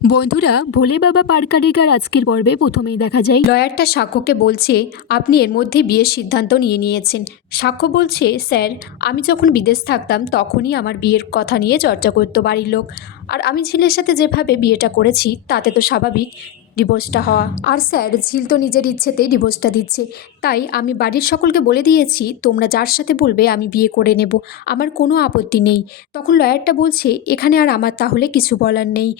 বন্ধুরা, ভোলে বাবা পারকারিকার আজকের পর্বে প্রথমেই দেখা যায় লয়ারটা সাক্ষ্যকে বলছে আপনি এর মধ্যে বিয়ের সিদ্ধান্ত নিয়েছেন। সাক্ষ্য বলছে, স্যার, আমি যখন বিদেশ থাকতাম তখনই আমার বিয়ের কথা নিয়ে চর্চা করতো বাড়ির লোক। আর আমি ঝিলের সাথে যেভাবে বিয়েটা করেছি তাতে তো স্বাভাবিক ডিভোর্সটা হওয়া। আর স্যার, ঝিল তো নিজের ইচ্ছেতেই ডিভোর্সটা দিচ্ছে। তাই আমি বাড়ির সকলকে বলে দিয়েছি তোমরা যার সাথে বলবে আমি বিয়ে করে নেব, আমার কোনো আপত্তি নেই। তখন লয়ারটা বলছে এখানে আর আমার তাহলে কিছু বলার নেই।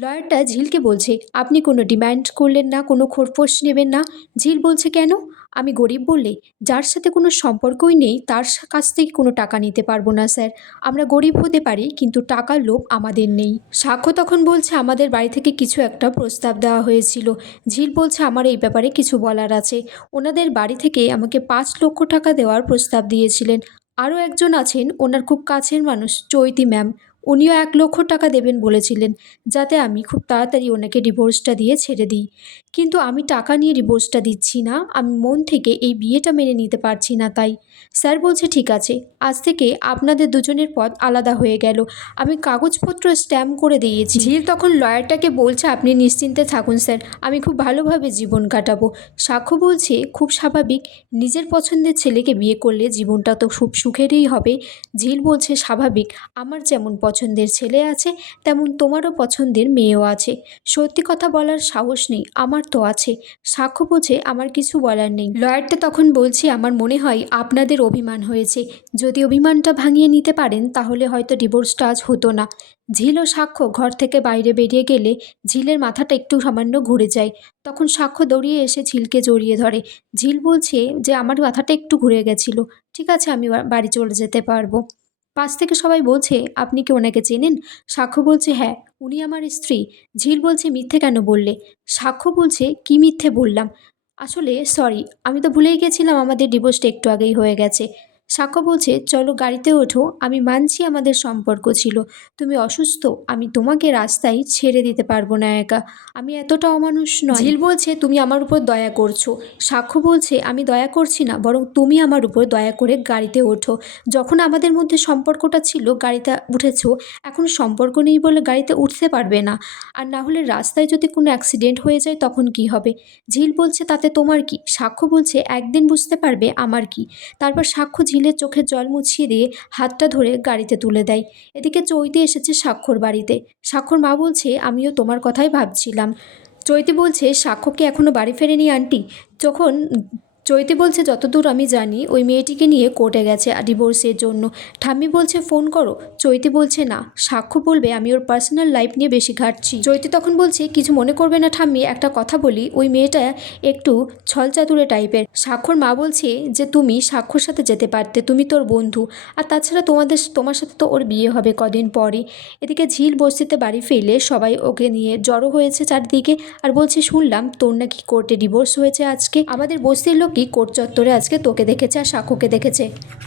লয়ারটা ঝিলকে বলছে আপনি কোনো ডিমান্ড করলেন না, কোনো খোরপোশ নেবেন না। ঝিল বলছে কেন? আমি গরিব বললে? যার সাথে কোনো সম্পর্কই নেই তার কাছ থেকে কোনো টাকা নিতে পারবো না স্যার। আমরা গরিব হতে পারি কিন্তু টাকার লোভ আমাদের নেই। সাক্ষ্য তখন বলছে আমাদের বাড়ি থেকে কিছু একটা প্রস্তাব দেওয়া হয়েছিল। ঝিল বলছে আমার এই ব্যাপারে কিছু বলার আছে। ওনাদের বাড়ি থেকে আমাকে 5 লক্ষ টাকা দেওয়ার প্রস্তাব দিয়েছিলেন। আরও একজন আছেন ওনার খুব কাছের মানুষ, চৈতি ম্যাম, উনিও 1 লক্ষ টাকা দেবেন বলেছিলেন যাতে আমি খুব তাড়াতাড়ি ওনাকে ডিভোর্সটা দিয়ে ছেড়ে দিই। কিন্তু আমি টাকা নিয়ে ডিভোর্সটা দিচ্ছি না, আমি মন থেকে এই বিয়েটা মেনে নিতে পারছি না। তাই স্যার বলছে ঠিক আছে, আজ থেকে আপনাদের দুজনের পথ আলাদা হয়ে গেল। আমি কাগজপত্র স্ট্যাম্প করে দিয়েছি। ঝিল তখন লয়ারটাকে বলছে আপনি নিশ্চিন্তে থাকুন স্যার, আমি খুব ভালোভাবে জীবন কাটাবো। সাক্ষ্য বলছে খুব স্বাভাবিক, নিজের পছন্দের ছেলেকে বিয়ে করলে জীবনটা তো খুব সুখেরই হবে। ঝিল বলছে স্বাভাবিক, আমার যেমন পছন্দের ছেলে আছে তেমন তোমারও পছন্দের মেয়েও আছে। সত্যি কথা বলার সাহস নেই, আমার তো আছে। সাক্ষ্য বলছে আমার কিছু বলার নেই। লয়ারটা তখন বলছে আমার মনে হয় আপনাদের অভিমান হয়েছে, যদি অভিমানটা ভাঙিয়ে নিতে পারেন তাহলে হয়তো ডিভোর্সটা আজ হতো না। ঝিল ও সাক্ষ্য ঘর থেকে বাইরে বেরিয়ে গেলে ঝিলের মাথাটা একটু সামান্য ঘুরে যায়। তখন সাক্ষ্য দৌড়িয়ে এসে ঝিলকে জড়িয়ে ধরে। ঝিল বলছে যে আমার মাথাটা একটু ঘুরে গেছিল, ঠিক আছে আমি বাড়ি চলে যেতে পারবো। পাশ থেকে সবাই বলছে আপনি কি ওনাকে চেনেন? সাক্ষ্য বলছে হ্যাঁ, উনি আমার স্ত্রী। ঝিল বলছে মিথ্যে কেন বললে? সাক্ষ্য বলছে কি মিথ্যে বললাম? আসলে সরি, আমি তো ভুলেই গেছিলাম আমাদের ডিভোর্সটা একটু আগেই হয়ে গেছে। সাক্ষ্য বলছে চলো গাড়িতে ওঠো, আমি মানছি আমাদের সম্পর্ক ছিল, তুমি অসুস্থ, আমি তোমাকে রাস্তায় ছেড়ে দিতে পারবো না একা, আমি এতটা অমানুষ নয়। ঝিল বলছে তুমি আমার উপর দয়া করছো। সাক্ষ্য বলছে আমি দয়া করছি না, বরং তুমি আমার উপর দয়া করে গাড়িতে ওঠো। যখন আমাদের মধ্যে সম্পর্কটা ছিল গাড়িতে উঠেছো, এখন সম্পর্ক নেই বলে গাড়িতে উঠতে পারবে না। আর না হলে রাস্তায় যদি কোনো অ্যাক্সিডেন্ট হয়ে যায় তখন কি হবে? ঝিল বলছে তাতে তোমার কি? সাক্ষ্য বলছে একদিন বুঝতে পারবে আমার কি। তারপর সাক্ষ্য ঝিলের চোখের জল মুছিয়ে দিয়ে হাতটা ধরে গাড়িতে তুলে দেয়। এদিকে চৈতি এসেছে সাক্ষ্যর বাড়িতে। সাক্ষ্যর মা বলছে আমিও তোমার কথাই ভাবছিলাম। চৈতি বলছে সাক্ষ্য কি এখনও বাড়ি ফেরেনি আন্টি? যখন চৈতি বলছে যতদূর আমি জানি ওই মেয়েটিকে নিয়ে কোর্টে গেছে ডিভোর্সের জন্য। ঠাম্মি বলছে ফোন করো। চৈতি বলছে না, সাক্ষ্য বলবে আমি ওর পার্সোনাল লাইফ নিয়ে বেশি ঘাটছি। চৈতি তখন বলছে কিছু মনে করবে না ঠাম্মি, একটা কথা বলি, ওই মেয়েটা একটু ছলচাতুরে টাইপের। সাক্ষ্যর মা বলছে যে তুমি সাক্ষ্যর সাথে যেতে পারতে, তুমি তোর বন্ধু, আর তাছাড়া তোমার সাথে তো ওর বিয়ে হবে কদিন পরে। এদিকে ঝিল বস্তিতে বাড়ি ফেলে সবাই ওকে নিয়ে জড়ো হয়েছে চারিদিকে, আর বলছে শুনলাম তোর নাকি কোর্টে ডিভোর্স হয়েছে আজকে। আমাদের বস্তির লোকই কোর্ট চত্বরে আজকে তোকে দেখেছে আর সাক্ষ্যকে দেখেছে।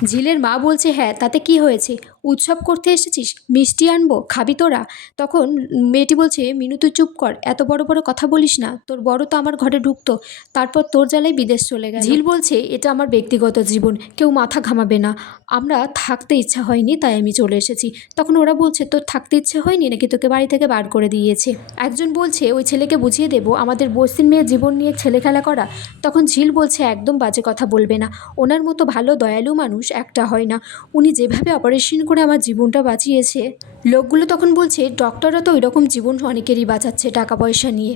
ঝিলের মা বলছে হ্যাঁ, তাতে কি হয়েছে? উৎসব করতে এসেছিস, মিষ্টি আনবো, খাবি তোরা? তখন মেয়েটি বলছে মিনু তুই চুপ কর, এত বড় বড় কথা বলিস না, তোর বড় তো আমার ঘরে ঢুকতো, তারপর তোর জ্বালায় বিদেশ চলে গেল। ঝিল বলছে এটা আমার ব্যক্তিগত জীবন, কেউ মাথা ঘামাবে না, আমরা থাকতে ইচ্ছা হয়নি তাই আমি চলে এসেছি। তখন ওরা বলছে তোর থাকতে ইচ্ছে হয়নি নাকি তোকে বাড়ি থেকে বার করে দিয়েছে? একজন বলছে ওই ছেলেকে বুঝিয়ে দেবো আমাদের বস্তির মেয়ের জীবন নিয়ে ছেলে খেলা করা। তখন ঝিল বলছে একদম বাজে কথা বলবে না, ওনার মতো ভালো দয়ালু মানুষ একটা হয় না, উনি যেভাবে অপারেশন করে আমার জীবনটা বাঁচিয়েছে। লোকগুলো তখন বলছে ডক্টররা তো ওইরকম জীবন অনেকেরই বাঁচাচ্ছে টাকা পয়সা নিয়ে।